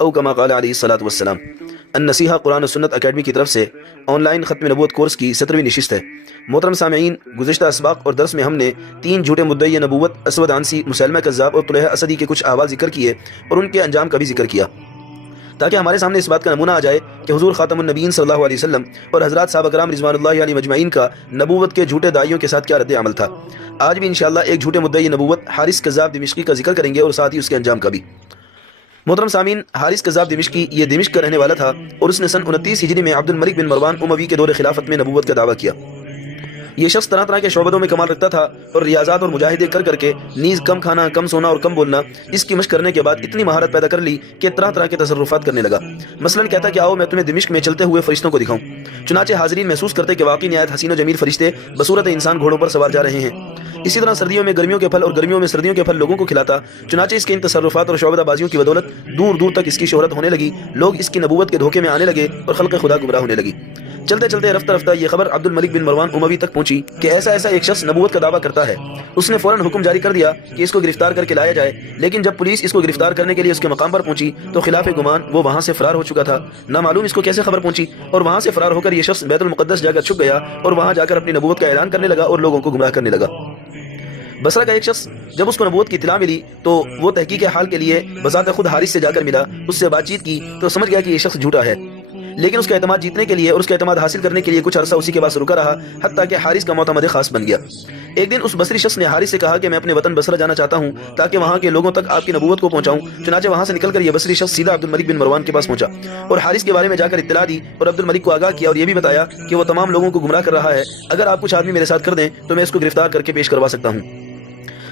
او کما قال علیہ الصلوۃ والسلام۔ النصیحہ قرآن و سنت اکیڈمی کی طرف سے آن لائن ختم نبوت کورس کی 17ویں نشست ہے۔ محترم سامعین، گزشتہ اسباق اور درس میں ہم نے 3 جھوٹے مدعی نبوت اسود عنسی، مسیلمہ کذاب اور طلحہ اسدی کے کچھ احوال ذکر کیے اور ان کے انجام کا بھی ذکر کیا، تاکہ ہمارے سامنے اس بات کا نمونہ آ جائے کہ حضور خاتم النبیین صلی اللہ علیہ وسلم اور حضرات صحابہ کرام رضوان اللہ علیہ مجمعین کا نبوت کے جھوٹے داعیوں کے ساتھ کیا رد عمل تھا۔ آج بھی انشاءاللہ ایک جھوٹے مدعی نبوت حارث کذاب دمشقی کا ذکر کریں گے اور ساتھ ہی اس کے انجام کا بھی۔ محترم سامعین، حارث کذاب دمشقی یہ دمشق کا رہنے والا تھا اور اس نے سن 29 ہجری میں عبد الملک بن مروان اموی کے دور خلافت میں نبوت کا دعویٰ کیا۔ یہ شخص طرح طرح کے شعبتوں میں کمال رکھتا تھا اور ریاضات اور مجاہدے کر کر کے نیز کم کھانا، کم سونا اور کم بولنا، اس کی مشق کرنے کے بعد اتنی مہارت پیدا کر لی کہ طرح طرح کے تصرفات کرنے لگا۔ مثلاً کہتا کہ آؤ میں تمہیں دمشق میں چلتے ہوئے فرشتوں کو دکھاؤں۔ چنانچہ حاضرین محسوس کرتے کہ واقعی نہایت حسین و جمیل فرشتے بصورت انسان گھوڑوں پر سوار جا رہے ہیں۔ اسی طرح سردیوں میں گرمیوں کے پھل اور گرمیوں میں سردیوں کے پھل لوگوں کو کھلاتا۔ چنانچہ اس کے ان تصرفات اور شعبدہ بازیوں کی بدولت دور دور تک اس کی شہرت ہونے لگی، لوگ اس کی نبوت کے دھوکے میں آنے لگے اور خلق خدا گمراہ ہونے لگی۔ چلتے چلتے رفتہ رفتہ یہ خبر عبد الملک بن مروان اموی تک پہنچی کہ ایسا ایک شخص نبوت کا دعویٰ کرتا ہے۔ اس نے فوراً حکم جاری کر دیا کہ اس کو گرفتار کر کے لایا جائے، لیکن جب پولیس اس کو گرفتار کرنے کے لیے اس کے مقام پر پہنچی تو خلاف گمان وہ وہاں سے فرار ہو چکا تھا۔ نہ معلوم اس کو کیسے خبر پہنچی اور وہاں سے فرار ہو کر یہ شخص بیت المقدس جا کر چھپ گیا اور وہاں جا کر اپنی نبوت کا اعلان کرنے لگا اور لوگوں کو گمراہ کرنے لگا۔ بصرہ کا ایک شخص جب اس کو نبوت کی اطلاع ملی تو وہ تحقیق حال کے لیے بذات خود حارث سے جا کر ملا، اس سے بات چیت کی تو سمجھ گیا کہ یہ شخص جھوٹا ہے، لیکن اس کا اعتماد جیتنے کے لیے اور اس کا اعتماد حاصل کرنے کے لیے کچھ عرصہ اسی کے پاس رکا رہا، حتیٰ کہ حارث کا معتمد خاص بن گیا۔ ایک دن اس بصری شخص نے حارث سے کہا کہ میں اپنے وطن بصرہ جانا چاہتا ہوں تاکہ وہاں کے لوگوں تک آپ کی نبوت کو پہنچاؤں۔ چنانچہ وہاں سے نکل کر یہ بصری شخص سیدھا عبد الملک بن مروان کے پاس پہنچا اور حارث کے بارے میں جا کر اطلاع دی اور عبد الملک کو آگاہ کیا اور یہ بھی بتایا کہ وہ تمام لوگوں کو گمراہ کر رہا ہے، اگر آپ کچھ آدمی میرے ساتھ کر دیں تو میں اس کو گرفتار کر کے پیش کروا سکتا ہوں۔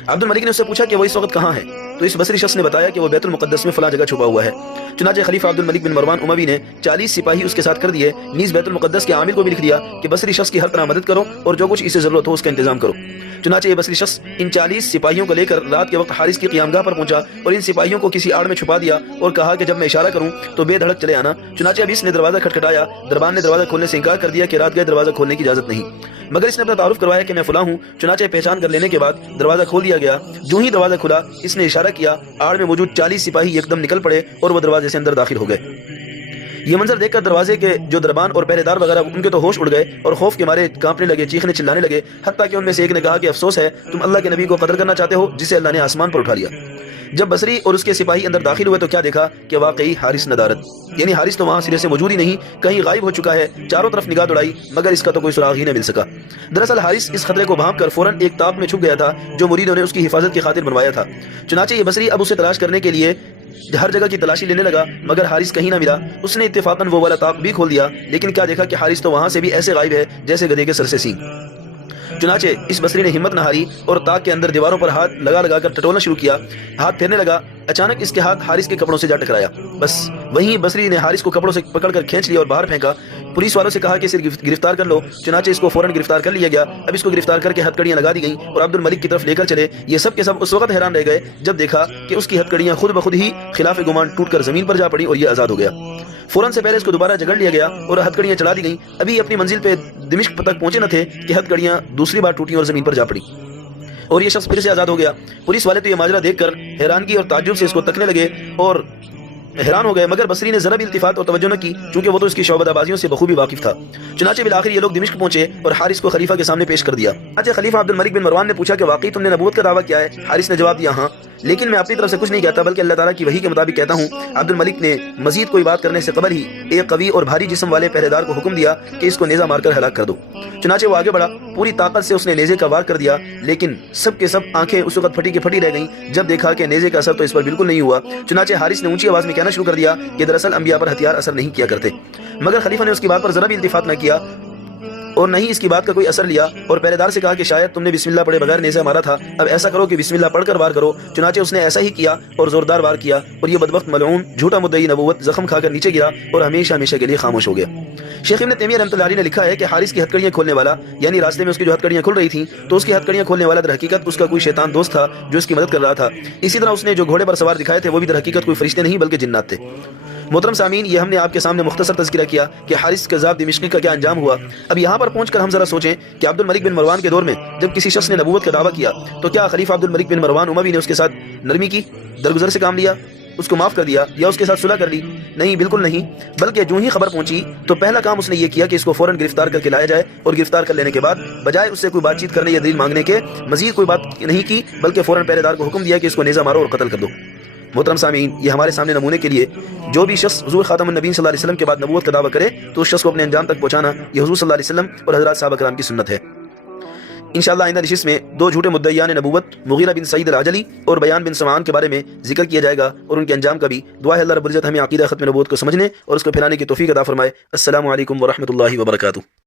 عبد الملک نے اس سے پوچھا کہ وہ اس وقت کہاں ہے، تو اس بصری شخص نے بتایا کہ وہ بیت المقدس میں فلاں جگہ چھپا ہوا ہے۔ چنانچہ خلیفہ عبد الملک بن مروان اموی نے 40 سپاہی اس کے ساتھ کر دیے، نیز بیت المقدس کے عامل کو بھی لکھ دیا کہ بصری شخص کی ہر طرح مدد کرو اور جو کچھ اسے ضرورت ہو اس کا انتظام کرو۔ چنانچہ یہ بصری شخص ان 40 سپاہیوں کو لے کر رات کے وقت حارث کی قیامگاہ پر پہنچا اور ان سپاہیوں کو کسی آڑ میں چھپا دیا اور کہا کہ جب میں اشارہ کروں تو بے دھڑک چلے آنا۔ چنانچہ اب اس نے دروازہ کھٹکھٹایا، دربان نے دروازہ کھولنے سے انکار کر دیا کہ رات گئے دروازہ کھولنے کی اجازت نہیں، مگر اس نے اپنا تعارف کروایا کہ میں فلاں ہوں۔ چنانچہ پہچان کر لینے کے بعد دروازہ کھول دیا گیا۔ جو ہی دروازہ کھلا اس نے اشارہ کیا، آڑ میں موجود 40 سپاہی ایک دم نکل پڑے اور وہ دروازے سے اندر داخل ہو گئے۔ یہ منظر دیکھ کر دروازے کے جو دربان اور پہرے دار وغیرہ ان کے تو ہوش اڑ گئے اور خوف کے مارے کانپنے لگے، چیخنے چلانے لگے، حتیٰ کہ ان میں سے ایک نے کہا کہ افسوس ہے تم اللہ کے نبی کو قتل کرنا چاہتے ہو جسے اللہ نے آسمان پر اٹھا لیا۔ جب بصری اور اس کے سپاہی اندر داخل ہوئے تو کیا دیکھا کہ واقعی حارث ندارت، یعنی حارث تو وہاں سرے سے موجود ہی نہیں، کہیں غائب ہو چکا ہے۔ چاروں طرف نگاہ دوڑائی مگر اس کا تو کوئی سراغ ہی نہ مل سکا۔ دراصل حارث اس خطرے کو بھانپ کر فوراً ایک تاپ میں چھپ گیا تھا جو مریدوں نے اس کی حفاظت کی خاطر بنوایا تھا۔ چنانچہ یہ بصری اب اسے تلاش کرنے کے لیے ہر جگہ کی تلاشی لینے لگا مگر حارث کہیں نہ ملا۔ اس نے اتفاقاً وہ والا تاپ بھی کھول دیا، لیکن کیا دیکھا کہ حارث تو وہاں سے بھی ایسے غائب ہے جیسے گدھے کے سر سے سینگ۔ چنانچہ اس بصری نے ہمت نہ ہاری اور تاک کے اندر دیواروں پر ہاتھ لگا لگا کر ٹٹولنا شروع کیا، ہاتھ پھیرنے لگا۔ اچانک اس کے ہاتھ حارث کے کپڑوں سے جا ٹکرایا، بس وہیں بصری نے حارث کو کپڑوں سے پکڑ کر کھینچ لیا اور باہر پھینکا۔ پولیس والوں سے کہا کہ اسے گرفتار کر لو، چنانچہ اس کو فوراً گرفتار کر لیا گیا۔ اب اس کو گرفتار کر کے ہتھکڑیاں لگا دی گئیں اور عبد الملک کی طرف لے کر چلے۔ یہ سب کے سب اس وقت حیران رہ گئے جب دیکھا کہ اس کی ہتھکڑیاں خود بخود ہی خلاف گمان ٹوٹ کر زمین پر جا پڑی اور یہ آزاد ہو گیا۔ فوراً سے پہلے اس کو دوبارہ جگڑ لیا گیا اور ہتھکڑیاں چلا دی گئیں۔ ابھی اپنی منزل پہ دمشق تک پہنچے نہ تھے کہ ہتھکڑیاں دوسری بار ٹوٹی اور زمین پر جا پڑی اور یہ شخص پھر سے آزاد ہو گیا۔ پولیس والے تو یہ ماجرا دیکھ کر حیرانگی اور تعجب سے اس کو تکنے لگے اور حیران ہو گئے، مگر بصری نے ذرا بھی التفات اور توجہ نہ کی چونکہ وہ تو اس کی شعبدہ بازیوں سے بخوبی واقف تھا۔ چنانچہ بالآخر یہ لوگ دمشق پہنچے اور حارث کو خلیفہ کے سامنے پیش کر دیا۔ چنانچہ خلیفہ عبد الملک بن مروان نے پوچھا کہ واقعی تم نے نبوت کا دعویٰ کیا ہے؟ حارث نے جواب دیا ہاں، لیکن میں اپنی طرف سے کچھ نہیں کہتا بلکہ اللہ تعالیٰ کی وحی کے مطابق کہتا ہوں۔ عبد الملک نے مزید کوئی بات کرنے سے قبل ہی ایک قوی اور بھاری جسم والے پہرے دار کو حکم دیا کہ اس کو نیزہ مار کر ہلاک کر دو۔ چنانچہ وہ آگے بڑھا، پوری طاقت سے اس نے نیزے کا وار کر دیا، لیکن سب کے سب آنکھیں اس وقت پھٹی کی پھٹی رہ گئیں جب دیکھا کہ نیزے کا اثر تو اس پر بالکل نہیں ہوا۔ چنانچہ حارث نے اونچی آواز میں کہنا شروع کر دیا کہ دراصل انبیاء پر ہتھیار اثر نہیں کیا کرتے، مگر خلیفہ نے اس کی بات پر ذرا بھی التفات نہ کیا اور نہ ہی اس کی بات کا کوئی اثر لیا اور پہرے دار سے کہا کہ شاید تم نے بسم اللہ پڑھے بغیر نیزہ مارا تھا، اب ایسا کرو کہ بسم اللہ پڑھ کر وار کرو۔ چنانچہ اس نے ایسا ہی کیا اور زوردار وار کیا اور یہ بدبخت ملعون جھوٹا مدعی نبوت زخم کھا کر نیچے گرا اور ہمیشہ ہمیشہ کے لیے خاموش ہو گیا۔ شیخ ابن تیمیہ رحمۃ اللہ علیہ نے لکھا ہے کہ حارث کی ہتھکڑیاں کھولنے والا، یعنی راستے میں اس کی جو ہتھکڑیاں کھل رہی تھیں تو اس کی ہتھکڑیاں کھولنے والا در حقیقت اس کا کوئی شیطان دوست تھا جو اس کی مدد کر رہا تھا۔ اسی طرح اس نے جو گھوڑے پر سوار دکھائے تھے وہ بھی در حقیقت کوئی فرشتے نہیں بلکہ جنات تھے۔ محترم سامعین، یہ ہم نے آپ کے سامنے مختصر تذکرہ کیا کہ حارث کذاب دمشقی کا کیا انجام ہوا۔ اب یہاں پر پہنچ کر ہم ذرا سوچیں کہ عبد الملک بن مروان کے دور میں جب کسی شخص نے نبوت کا دعویٰ کیا تو کیا خلیفہ عبد الملک بن مروان اموی نے اس کے ساتھ نرمی کی، درگزر سے کام لیا؟ اس کو معاف کر دیا یا اس کے ساتھ صلح کر لی؟ نہیں، بالکل نہیں، بلکہ جو ہی خبر پہنچی تو پہلا کام اس نے یہ کیا کہ اس کو فوراً گرفتار کر کے لایا جائے، اور گرفتار کر لینے کے بعد بجائے اس سے کوئی بات چیت کرنے یا دلیل مانگنے کے مزید کوئی بات نہیں کی، بلکہ فوراً پہرے دار کو حکم دیا کہ اس کو نیزہ مارو اور قتل کر دو۔ محترم سامعین، یہ ہمارے سامنے نمونے کے لیے جو بھی شخص حضور خاتم النبیین صلی اللہ علیہ وسلم کے بعد نبوت کا دعویٰ کرے تو اس شخص کو اپنے انجام تک پہنچانا یہ حضور صلی اللہ علیہ وسلم اور حضرات صحابہ کرام کی سنت ہے۔ انشاءاللہ آئندہ نشست میں دو جھوٹے مدعیان نبوت مغیرہ بن سعید العجلی اور بیان بن سمعان کے بارے میں ذکر کیا جائے گا، اور ان کے انجام کا بھی دعا ہے اللہ رب العزت ہمیں عقیدہ ختم نبوت کو سمجھنے اور اس کو پھیلانے کی توفیق عطا فرمائے۔ السلام علیکم ورحمۃ اللہ وبرکاتہ۔